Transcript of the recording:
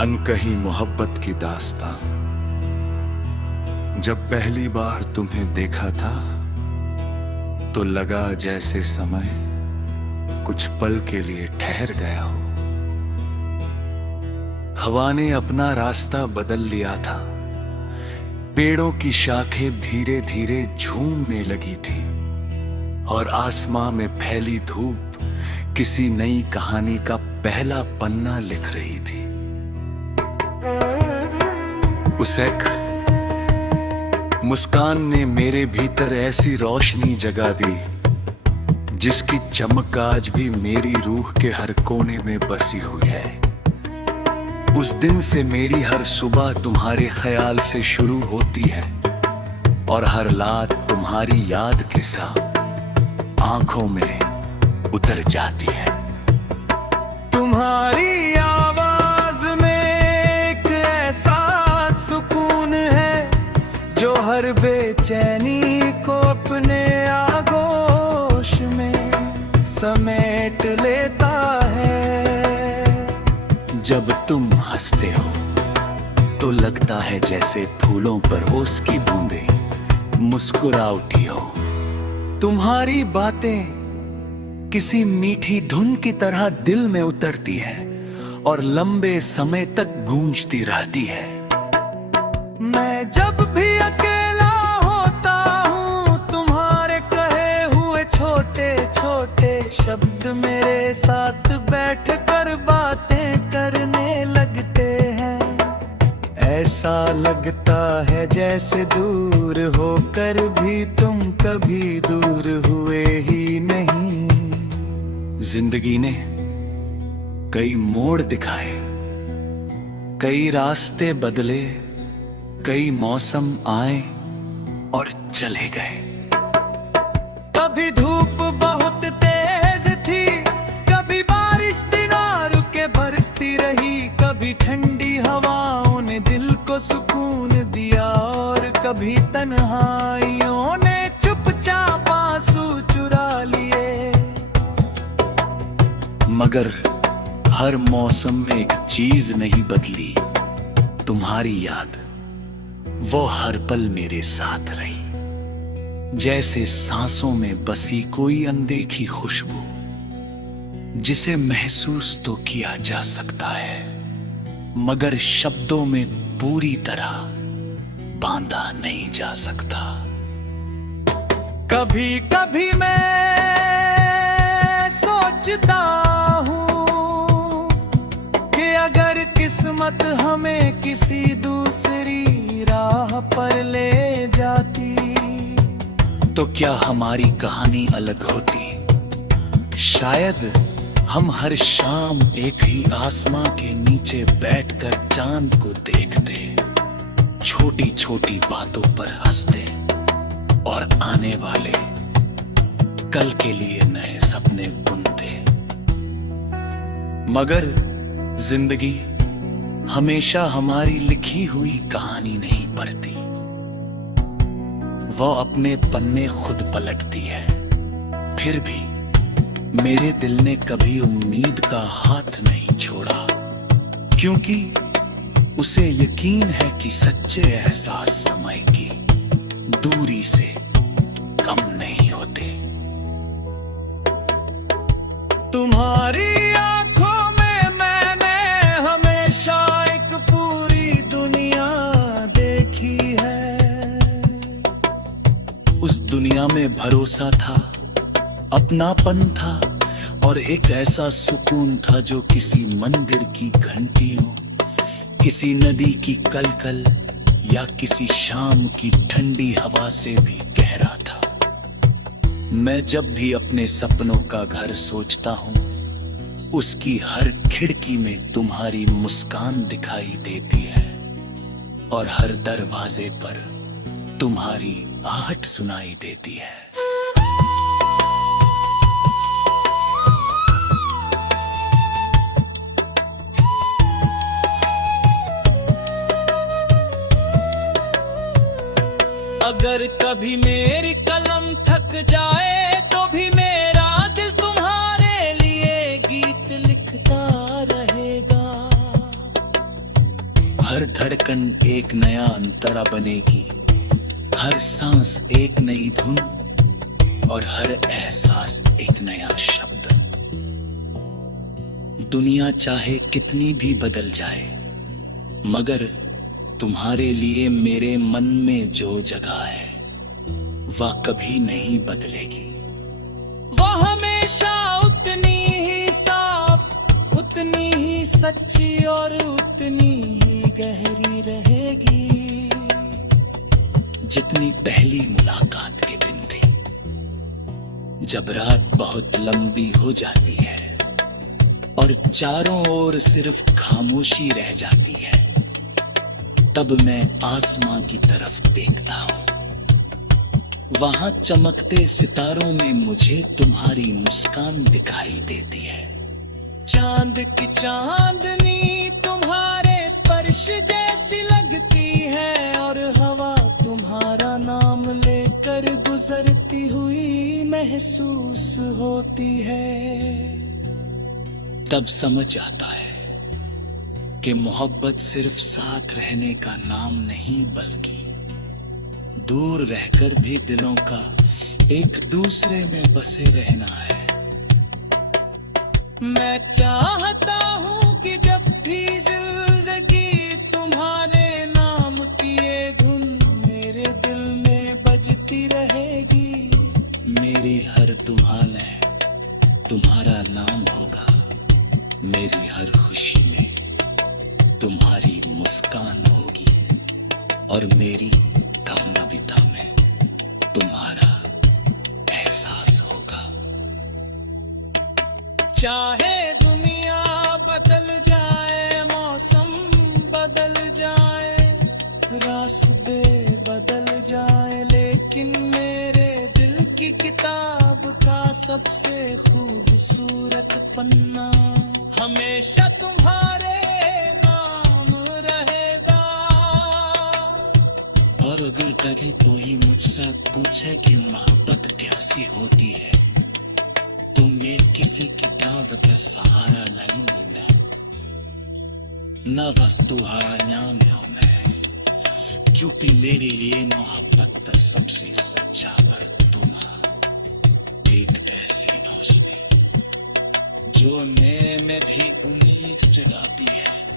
अनकही मोहब्बत की दास्तां। जब पहली बार तुम्हें देखा था तो लगा जैसे समय कुछ पल के लिए ठहर गया हो। हवा ने अपना रास्ता बदल लिया था, पेड़ों की शाखें धीरे धीरे झूमने लगी थी और आसमां में फैली धूप किसी नई कहानी का पहला पन्ना लिख रही थी। उस एक मुस्कान ने मेरे भीतर ऐसी रोशनी जगा दी जिसकी चमक आज भी मेरी रूह के हर कोने में बसी हुई है। उस दिन से मेरी हर सुबह तुम्हारे ख्याल से शुरू होती है और हर रात तुम्हारी याद के साथ आंखों में उतर जाती है। तुम्हारी आवाज में एक ऐसा सुकून है जो हर बेचैनी को अपने आगोश में समेट लेता है। जब तुम हंसते हो तो लगता है जैसे फूलों पर ओस की बूंदें मुस्कुरा उठी हो। तुम्हारी बातें किसी मीठी धुन की तरह दिल में उतरती है और लंबे समय तक गूंजती रहती है। मैं जब भी अकेला होता हूँ तुम्हारे कहे हुए छोटे छोटे शब्द मेरे साथ बैठकर बातें करने लगते हैं। ऐसा लगता है जैसे दूर होकर भी तुम कभी दूर हुए ही नहीं। जिंदगी ने कई मोड़ दिखाए, कई रास्ते बदले, कई मौसम आए और चले गए। कभी धूप बहुत तेज थी, कभी बारिश बिना रुके बरसती रही, कभी ठंडी हवाओं ने दिल को सुकून दिया और कभी तन्हाइयों ने चुपचाप आंसू चुरा लिए। मगर हर मौसम में एक चीज नहीं बदली, तुम्हारी याद। वो हर पल मेरे साथ रही, जैसे सांसों में बसी कोई अनदेखी खुशबू जिसे महसूस तो किया जा सकता है मगर शब्दों में पूरी तरह बांधा नहीं जा सकता। कभी कभी मैं सोचता हूँ कि अगर किस्मत हमें किसी दूसरी राह पर ले जाती तो क्या हमारी कहानी अलग होती। शायद हम हर शाम एक ही आसमां के नीचे बैठकर चांद को देखते, छोटी छोटी बातों पर हंसते और आने वाले कल के लिए नए सपने बुनते। मगर जिंदगी हमेशा हमारी लिखी हुई कहानी नहीं पढ़ती, वो अपने पन्ने खुद पलटती है। फिर भी मेरे दिल ने कभी उम्मीद का हाथ नहीं छोड़ा, क्योंकि उसे यकीन है कि सच्चे एहसास समय की दूरी से कम नहीं होते। तुम्हारी आंखों में मैंने हमेशा एक पूरी दुनिया देखी है। उस दुनिया में भरोसा था, अपनापन था और एक ऐसा सुकून था जो किसी मंदिर की घंटियों, किसी नदी की कलकल या किसी शाम की ठंडी हवा से भी गहरा था। मैं जब भी अपने सपनों का घर सोचता हूँ, उसकी हर खिड़की में तुम्हारी मुस्कान दिखाई देती है और हर दरवाजे पर तुम्हारी आहट सुनाई देती है। अगर कभी मेरी कलम थक जाए तो भी मेरा दिल तुम्हारे लिए गीत लिखता रहेगा। हर धड़कन एक नया अंतरा बनेगी, हर सांस एक नई धुन और हर एहसास एक नया शब्द। दुनिया चाहे कितनी भी बदल जाए, मगर तुम्हारे लिए मेरे मन में जो जगह है वह कभी नहीं बदलेगी। वो हमेशा उतनी ही साफ, उतनी ही सच्ची और उतनी ही गहरी रहेगी जितनी पहली मुलाकात के दिन थी, जब रात बहुत लंबी हो जाती है और चारों ओर सिर्फ खामोशी रह जाती है, तब मैं आसमां की तरफ देखता हूं। वहां चमकते सितारों में मुझे तुम्हारी मुस्कान दिखाई देती है। चांद की चांदनी तुम्हारे स्पर्श जैसी लगती है और हवा तुम्हारा नाम लेकर गुजरती हुई महसूस होती है। तब समझ आता है कि मोहब्बत सिर्फ साथ रहने का नाम नहीं, बल्कि दूर रहकर भी दिलों का एक दूसरे में बसे रहना है। मैं चाहता हूँ कि जब भी जिंदगी तुम्हारे नाम की ये धुन मेरे दिल में बजती रहेगी। मेरी हर दुआ में तुम्हारा नाम होगा, मेरी हर खुशी में तुम्हारी मुस्कान होगी और मेरी कविता में तुम्हारा एहसास होगा। चाहे दुनिया बदल जाए, मौसम बदल जाए, रास्ते बदल जाए, लेकिन मेरे दिल की किताब का सबसे खूबसूरत पन्ना हमेशा तुम्हारे नाम रहेगा। और अगर कभी कोई मुझसे पूछे कि मोहब्बत कैसी होती है, तो मैं किसी किताब का सहारा नहीं लूंगा। न वस्तु नाम हूं मैं, क्योंकि मेरे लिए मोहब्बत का सबसे सच्चा अर्थ तुम हो। एक ऐसी रोशनी जो मेरे में भी उम्मीद जगाती है।